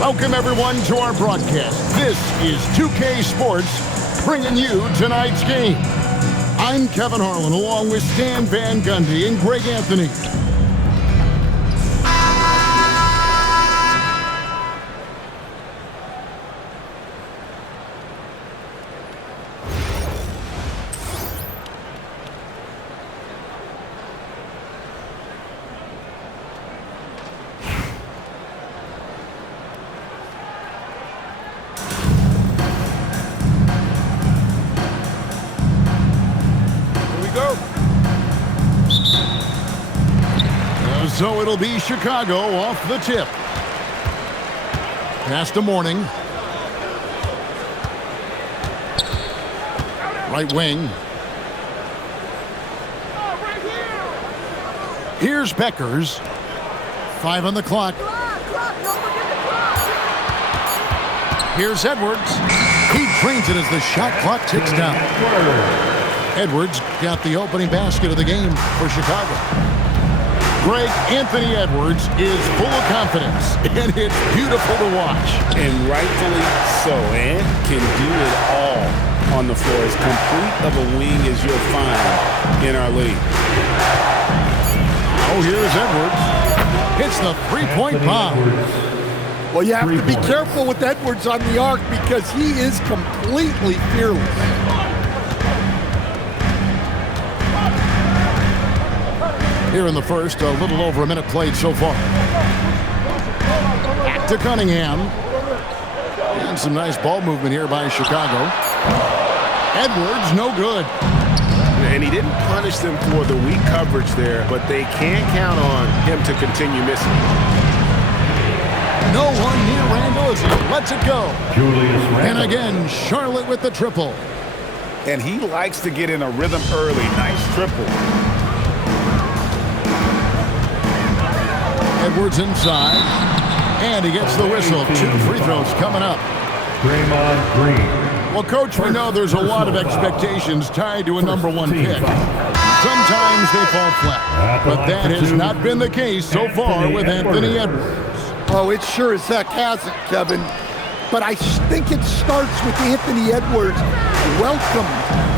Welcome, everyone, to our broadcast. This is 2K Sports, bringing you tonight's game. I'm Kevin Harlan, along with Stan Van Gundy and Greg Anthony. So it'll be Chicago off the tip. Pass to Mourning. Right wing. Here's Beckers. 5 on the clock. Here's Edwards. He drains it as the shot clock ticks down. Edwards got the opening basket of the game for Chicago. Greg, Anthony Edwards is full of confidence, and it's beautiful to watch. And rightfully so. And can do it all on the floor. As complete of a wing as you'll find in our league. Oh, here's Edwards. Hits the three-point bomb. Well, you have to be careful with Edwards on the arc because he is completely fearless. Here in the first, a little over a minute played so far. Back to Cunningham. And some nice ball movement here by Chicago. Edwards, no good. And he didn't punish them for the weak coverage there, but they can't count on him to continue missing. No one near Randall as he lets it go. Julius Randle. And again, Charlotte with the triple. And he likes to get in a rhythm early. Nice triple. Edwards inside, and he gets the whistle. 2 free throws coming up. Draymond Green. Well, Coach, we know there's a lot of expectations tied to a #1 pick. Sometimes they fall flat, but that has not been the case so far with Anthony Edwards. Oh, it sure as heck hasn't, Kevin. But I think it starts with Anthony Edwards welcomed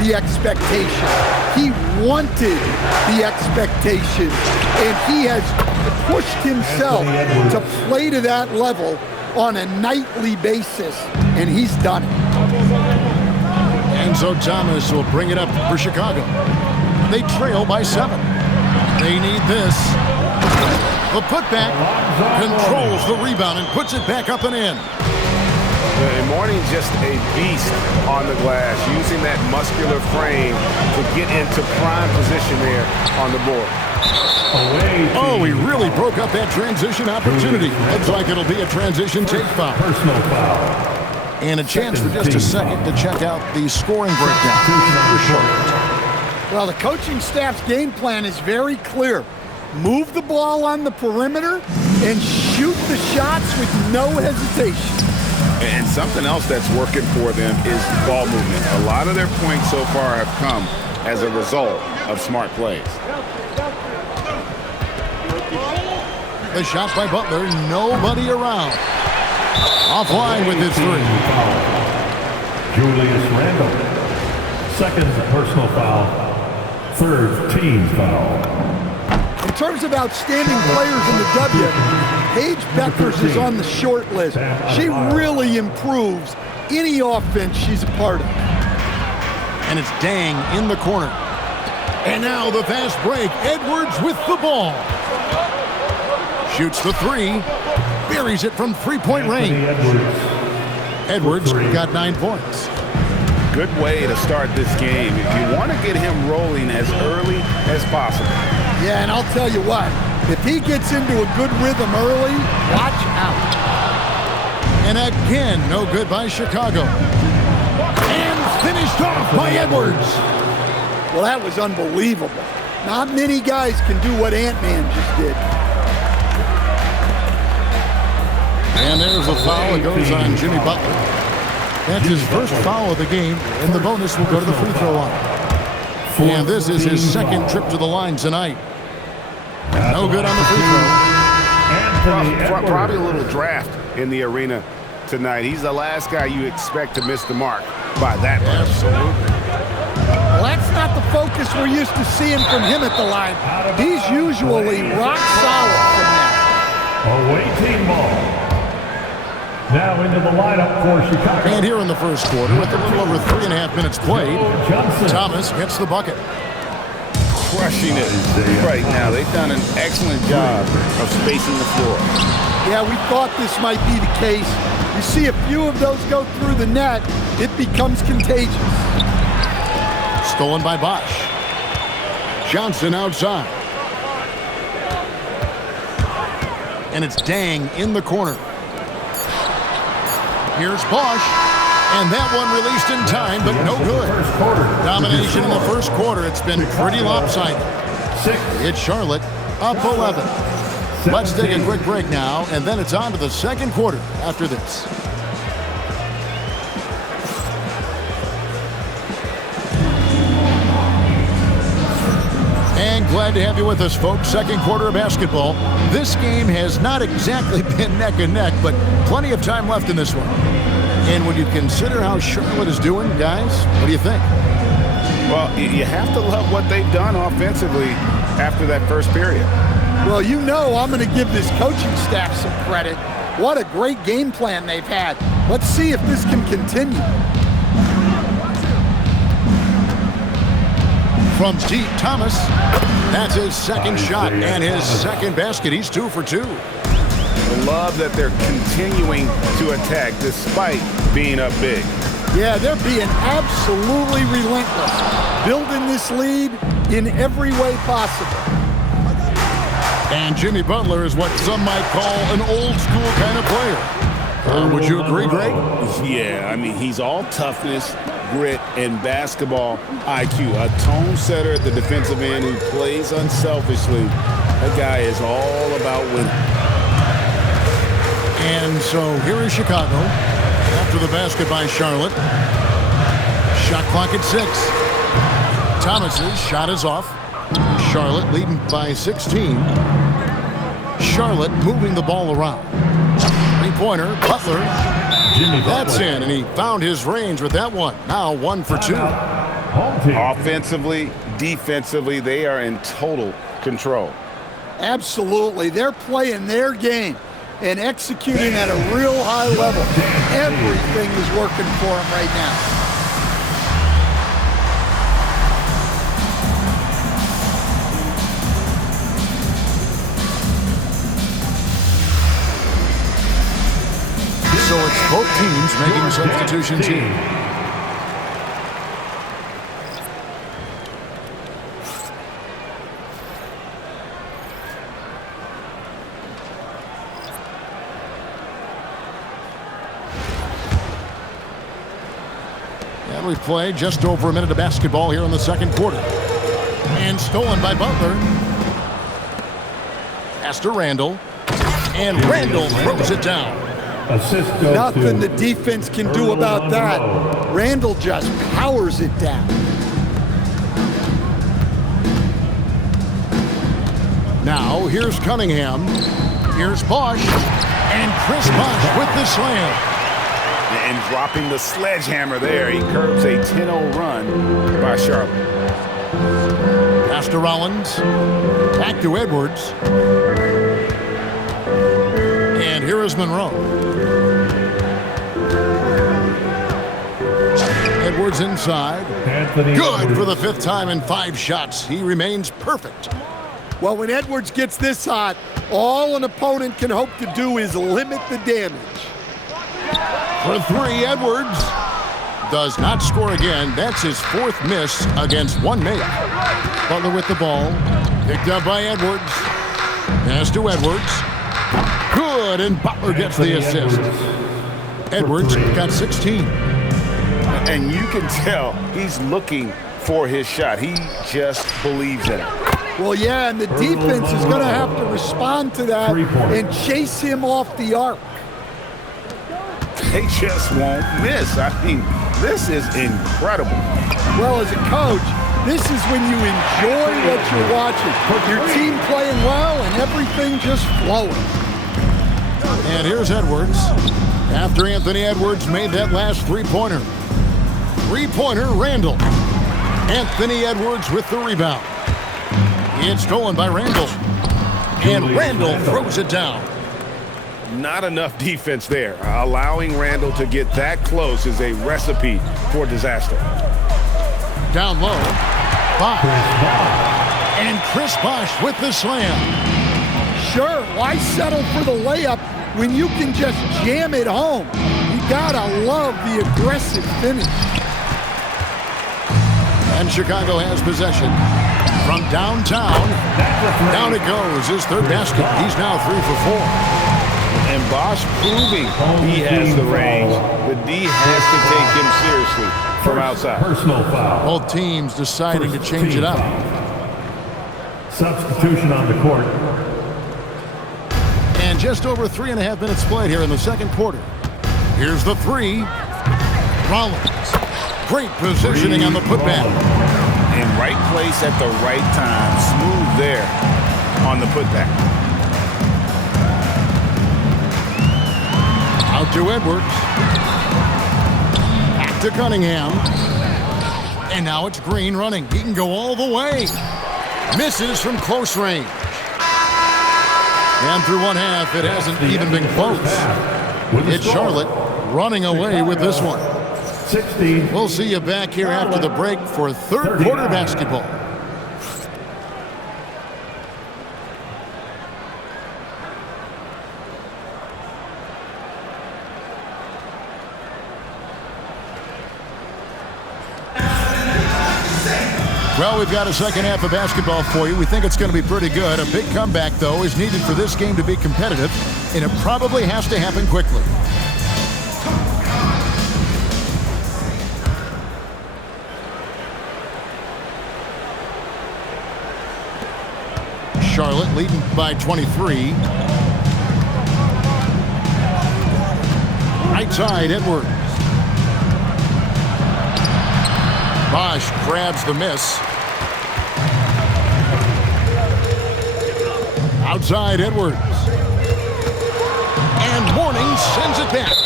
the expectation. He wanted the expectation, and he has pushed himself to play to that level on a nightly basis, and he's done it. Enzo Thomas will bring it up for Chicago. They trail by 7. They need this. The putback controls the rebound and puts it back up and in. Mourning just a beast on the glass, using that muscular frame to get into prime position there on the board. Oh, he really broke up that transition opportunity. Looks like it'll be a transition take foul. Personal foul. And a chance for just a second to check out the scoring breakdown. Well, the coaching staff's game plan is very clear. Move the ball on the perimeter and shoot the shots with no hesitation. And something else that's working for them is ball movement. A lot of their points so far have come as a result of smart plays. The shot by Butler, nobody around. Offline with his 3. Julius Randle. Second personal foul. Third team foul. In terms of outstanding players in the W, Paige Beckers is on the short list. She really improves any offense she's a part of. And it's Dang in the corner. And now the fast break. Edwards with the ball. Shoots the 3. Buries it from three-point range. Edwards got 9 points. Good way to start this game if you want to get him rolling as early as possible. Yeah, and I'll tell you what, if he gets into a good rhythm early, watch out. And again, no good by Chicago. And finished off by Edwards. Well, that was unbelievable. Not many guys can do what Ant-Man just did. And there's a foul that goes on Jimmy Butler. That's his first foul of the game, and the bonus will go to the free throw line. And this is his second trip to the line tonight. No good on the free throw. Probably a little draft in the arena tonight. He's the last guy you expect to miss the mark by that much. Absolutely. Well, that's not the focus we're used to seeing from him at the line. He's usually rock solid from there. Away team ball. Now into the lineup for Chicago. And here in the first quarter, with a little over 3.5 minutes played, Johnson. Thomas gets the bucket. Crushing it right now. They've done an excellent job of spacing the floor. Yeah, we thought this might be the case. You see a few of those go through the net, it becomes contagious. Stolen by Bosch. Johnson outside. And it's Dang in the corner. Here's Bosch. And that one released in time, but no good. Domination in the first quarter. It's been pretty lopsided. It's Charlotte up 11. Let's take a quick break now, and then it's on to the second quarter after this. And glad to have you with us, folks. Second quarter of basketball. This game has not exactly been neck and neck, but plenty of time left in this one. And when you consider how Charlotte is doing, guys, what do you think? Well, you have to love what they've done offensively after that first period. Well, you know I'm going to give this coaching staff some credit. What a great game plan they've had. Let's see if this can continue. From deep, Thomas. That's his second shot and his second basket. He's 2 for 2. I love that they're continuing to attack despite being up big. Yeah, they're being absolutely relentless, building this lead in every way possible. And Jimmy Butler is what some might call an old school kind of player. Would you agree, Greg? Yeah, I mean, he's all toughness, grit, and basketball IQ. A tone setter at the defensive end who plays unselfishly. That guy is all about winning. And so here is Chicago after the basket by Charlotte. Shot clock at 6. Thomas's shot is off. Charlotte leading by 16. Charlotte moving the ball around. Three-pointer, Butler. That's in, and he found his range with that one. Now 1 for 2. Offensively, defensively, they are in total control. Absolutely. They're playing their game and executing at a real high level. Everything is working for them right now. So it's both teams making substitutions here. And we've played just over a minute of basketball here in the second quarter. And stolen by Butler. Pass to Randall. And Randall throws it down. Nothing the defense can do about that. Randall just powers it down. Now, here's Cunningham. Here's Bosch. And Chris Bosch with the slam. And dropping the sledgehammer there. He curbs a 10-0 run by Charlotte. Pass to Rollins. Back to Edwards. And here is Monroe. Edwards inside. Good for the 5th time in 5 shots. He remains perfect. Well, when Edwards gets this hot, all an opponent can hope to do is limit the damage. For 3, Edwards does not score again. That's his 4th miss against 1 make. Butler with the ball. Picked up by Edwards. Pass to Edwards. Good, and Butler gets the assist. Edwards got 16. And you can tell he's looking for his shot. He just believes in it. Well, yeah, and the defense is going to have to respond to that and chase him off the arc. They just won't miss. I mean, this is incredible. Well, as a coach, this is when you enjoy what you're watching. Your team playing well and everything just flowing. And here's Edwards. After Anthony Edwards made that last three-pointer. Three-pointer, Randall. Anthony Edwards with the rebound. It's stolen by Randall. And Randall throws it down. Not enough defense there. Allowing Randall to get that close is a recipe for disaster. Down low. Bosh. And Chris Bosh with the slam. Sure, why settle for the layup when you can just jam it home? You gotta love the aggressive finish. And Chicago has possession. From downtown, down it goes. His third basket. He's now 3 for 4. And Bosh proving he has the range. The D has to take him seriously from outside. Personal foul. Both teams deciding to change it up. Substitution on the court. And just over 3.5 minutes played here in the second quarter. Here's the three. Rollins. Great positioning on the putback. In right place at the right time. Smooth there on the putback. Out to Edwards. Back to Cunningham. And now it's Green running. He can go all the way. Misses from close range. And through one half, it hasn't even been close. It's Charlotte running away with this one. 60. We'll see you back here after the break for third quarter basketball. Well, we've got a second half of basketball for you. We think it's going to be pretty good. A big comeback, though, is needed for this game to be competitive, and it probably has to happen quickly. Charlotte leading by 23. Right side, Edwards. Bosh grabs the miss. Outside, Edwards. And Mourning sends it back.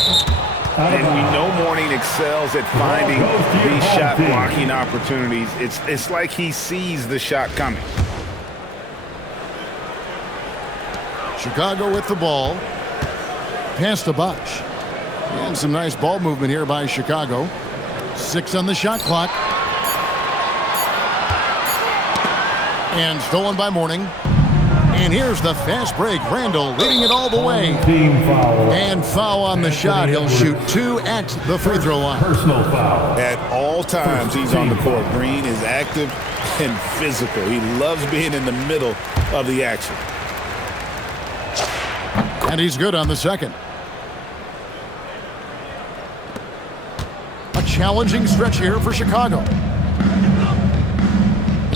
And we know Mourning excels at finding these shot blocking opportunities. It's like he sees the shot coming. Chicago with the ball. Pass to Bosh. And some nice ball movement here by Chicago. 6 on the shot clock. And stolen by Mourning. And here's the fast break. Randall leading it all the way. Team foul. And foul on the shot. He'll shoot 2 at the free throw line. Personal foul. At all times he's on the court. Green is active and physical. He loves being in the middle of the action. And he's good on the second. A challenging stretch here for Chicago.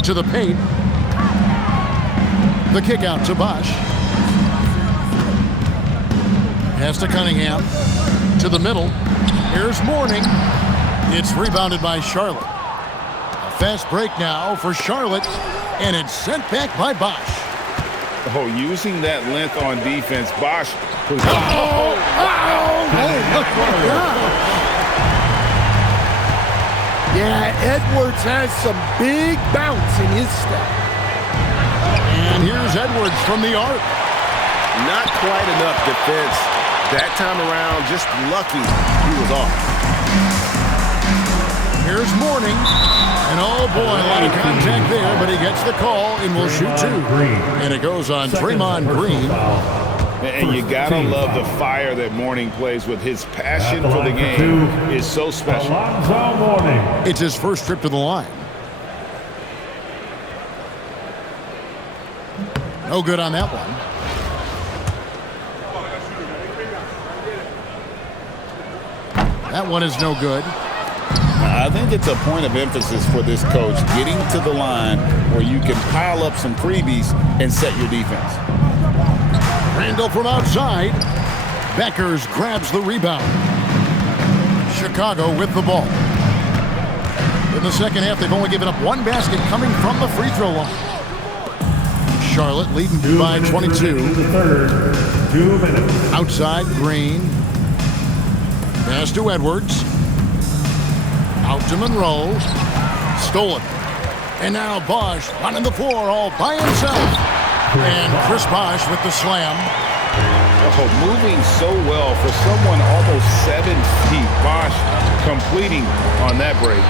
To the paint. The kick out to Bosh. Pass to Cunningham. To the middle. Here's Mourning. It's rebounded by Charlotte. A fast break now for Charlotte. And it's sent back by Bosh. Oh, using that length on defense, Bosh was... Look at that. Yeah, Edwards has some big bounce in his step. And here's Edwards from the arc. Not quite enough defense. That time around, just lucky he was off. Here's Mourning. And oh boy, a lot of contact there, but he gets the call and will shoot 2. And it goes on Draymond Green. And you gotta love the fire that Mourning plays with. His passion for the game is so special. Alonzo Mourning. It's his first trip to the line. No good on that one. That one is no good. I think it's a point of emphasis for this coach, getting to the line where you can pile up some freebies and set your defense. Randall from outside. Beckers grabs the rebound. Chicago with the ball. In the second half, they've only given up 1 basket coming from the free throw line. Charlotte leading by 22. 2 minutes. Outside, Green. Pass to Edwards. Out to Monroe. Stolen. And now Bosch running the floor all by himself. And Chris Bosch with the slam. Oh, moving so well for someone almost 7 feet. Bosch completing on that break.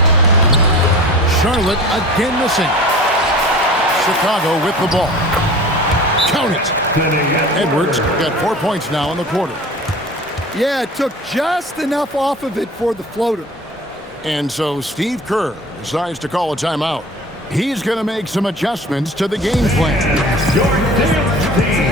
Charlotte again missing. Chicago with the ball. Count it. Edwards got 4 points now in the quarter. Yeah, it took just enough off of it for the floater. And so Steve Kerr decides to call a timeout. He's going to make some adjustments to the game plan. Your dance team.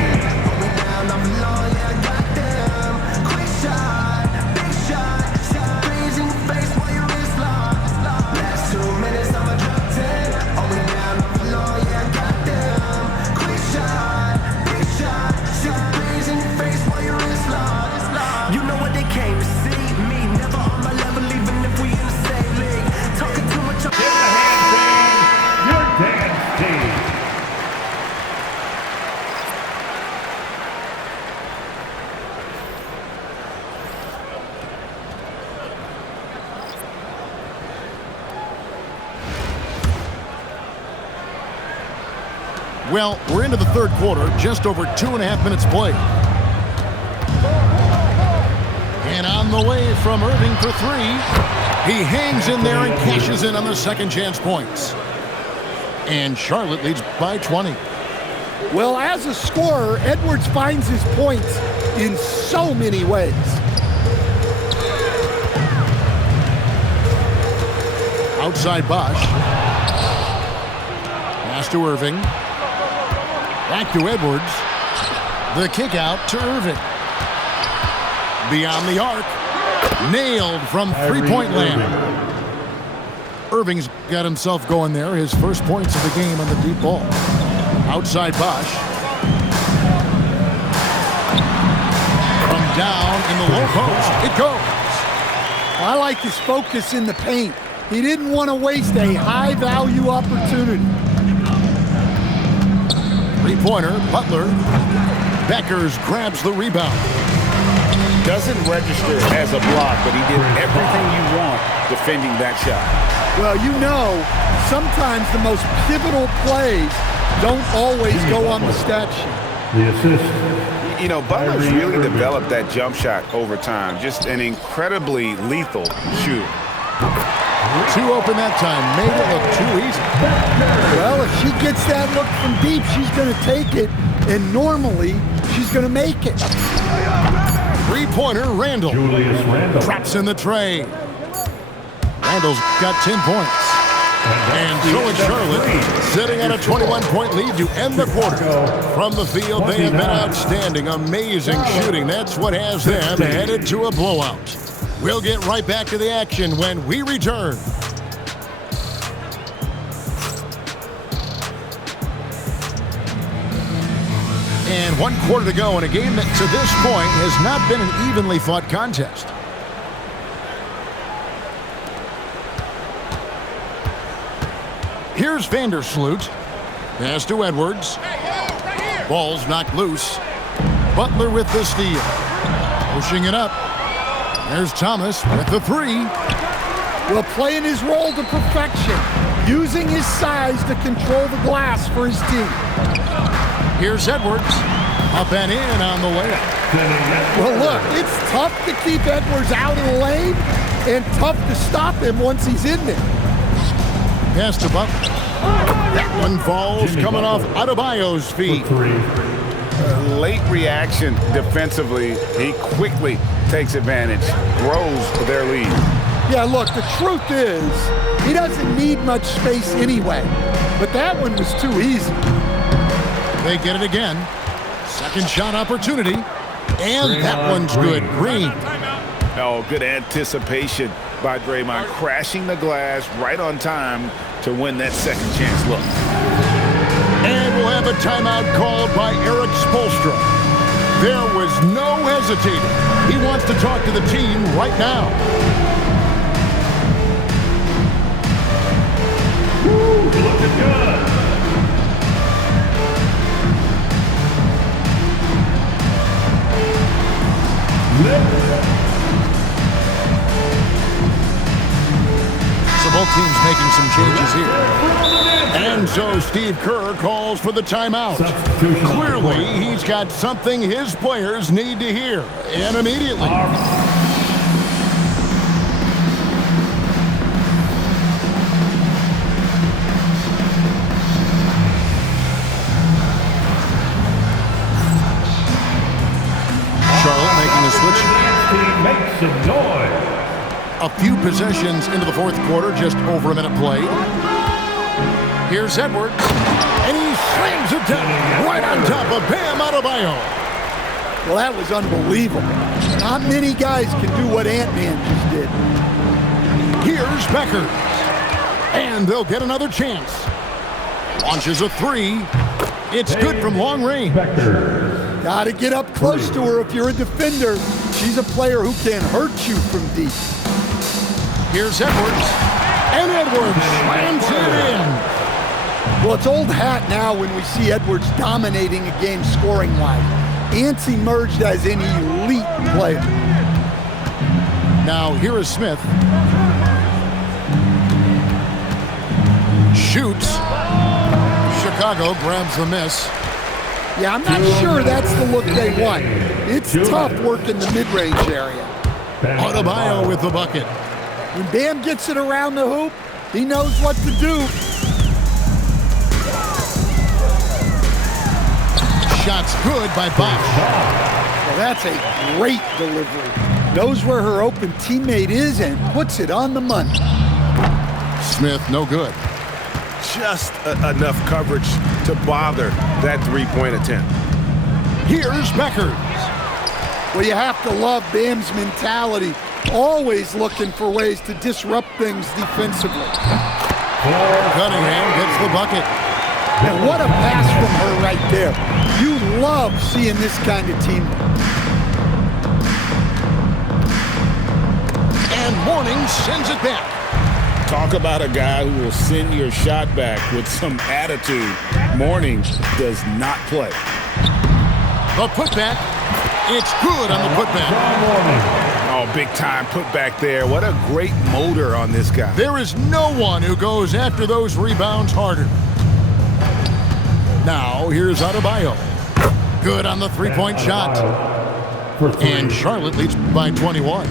Well, we're into the third quarter, just over 2.5 minutes played. And on the way from Irving for 3. He hangs in there and cashes in on the second chance points. And Charlotte leads by 20. Well, as a scorer, Edwards finds his points in so many ways. Outside Bosch. Pass to Irving. Back to Edwards. The kick out to Irving. Beyond the arc. Nailed from three-point land. Irving's got himself going there. His first points of the game on the deep ball. Outside Bosch. From down in the low post. It goes. I like his focus in the paint. He didn't want to waste a high-value opportunity. Three-pointer, Butler. Beckers grabs the rebound. Doesn't register as a block, but he did everything you want defending that shot. Well, you know, sometimes the most pivotal plays don't always go on the stat sheet. The assist. You know, Butler's really developed that jump shot over time. Just an incredibly lethal shooter. Too open that time. Made it look too easy. Well, if she gets that look from deep, she's going to take it, and normally she's going to make it. Three-pointer, Randall. Julius Randle. Drops in the tray. Randall's got 10 points. And so is Charlotte, sitting at a 21-point lead to end the quarter. From the field, they have been outstanding. Amazing shooting. That's what has them headed to a blowout. We'll get right back to the action when we return. And 1 quarter to go in a game that to this point has not been an evenly fought contest. Here's Vandersloot. Pass to Edwards. Ball's knocked loose. Butler with the steal. Pushing it up. There's Thomas with the 3. Well, playing his role to perfection, using his size to control the glass for his team. Here's Edwards. Up and in on the layup. Well, look, it's tough to keep Edwards out of the lane and tough to stop him once he's in there. Pass to Butler. That one falls coming off Adebayo's feet. Late reaction defensively. He quickly takes advantage, grows their lead. Yeah, look, the truth is, he doesn't need much space anyway. But that one was too easy. They get it again. Second shot opportunity. And that one's good. Green. Oh, good anticipation by Draymond, crashing the glass right on time to win that second chance look. And we'll have a timeout called by Eric Spoelstra. There was no hesitating. He wants to talk to the team right now. Woo, looking good. making some changes here. And so Steve Kerr calls for the timeout. Clearly, he's got something his players need to hear, and immediately. Charlotte making a switch. Make some noise. A few possessions into the fourth quarter, just over a minute played. Here's Edwards, and he slams it down right on top of Bam Adebayo. Well, that was unbelievable. Not many guys can do what Ant-Man just did. Here's Becker, and they'll get another chance. Launches a three. It's good from long range. Got to get up close to her if you're a defender. She's a player who can hurt you from deep. Here's Edwards, and Edwards slams it in. Well, it's old hat now when we see Edwards dominating a game scoring-wise. Ant's emerged as an elite player. Now, here is Smith. Shoots. Chicago grabs the miss. Yeah, I'm not sure that's the look they want. It's tough working the mid-range area. Adebayo with the bucket. When Bam gets it around the hoop, he knows what to do. Shot's good by Bosch. Well, that's a great delivery. Knows where her open teammate is and puts it on the money. Smith, no good. Just enough coverage to bother that three-point attempt. Here's Becker. Well, you have to love Bam's mentality. Always looking for ways to disrupt things defensively. Cunningham gets the bucket. And what a pass from her right there. You love seeing this kind of team. And Mourning sends it back. Talk about a guy who will send your shot back with some attitude. Mourning does not play. The putback. It's good on the putback. Oh, big time putback there. What a great motor on this guy. There is no one who goes after those rebounds harder. Now, here's Adebayo. Good on the three-point shot. And Charlotte leads by 21.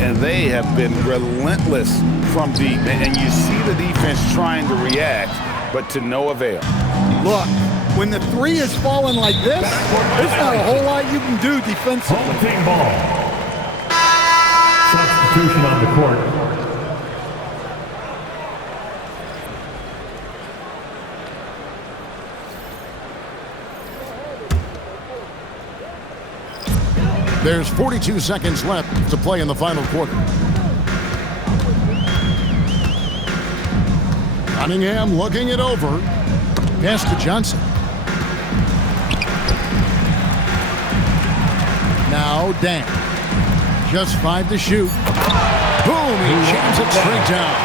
And they have been relentless from deep. And you see the defense trying to react, but to no avail. Look, when the three is falling like this, there's not a whole lot you can do defensively. Home team ball. Substitution on the court. There's 42 seconds left to play in the final quarter. Cunningham looking it over. Pass to Johnson. Now Dan. Just 5 to shoot. Boom! He jams it straight down.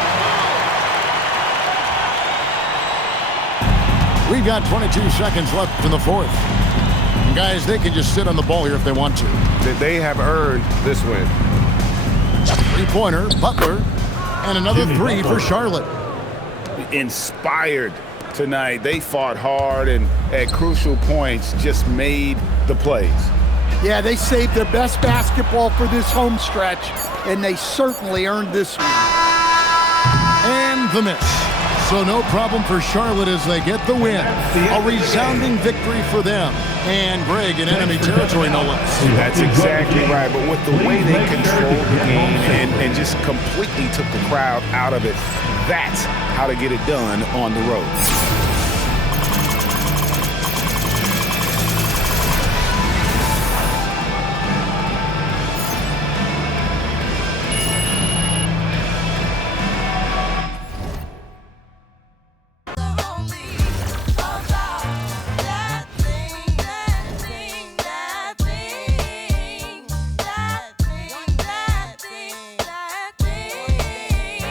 We've got 22 seconds left in the fourth. And guys, they can just sit on the ball here if they want to. They have earned this win. Three-pointer, Butler, and another three for Charlotte. Inspired tonight. They fought hard and at crucial points just made the plays. Yeah, they saved their best basketball for this home stretch, and they certainly earned this one. And the miss. So no problem for Charlotte as they get the win. A resounding victory for them. And Greg in enemy territory, no less. That's exactly right. But with the way they controlled the game and just completely took the crowd out of it, that's how to get it done on the road.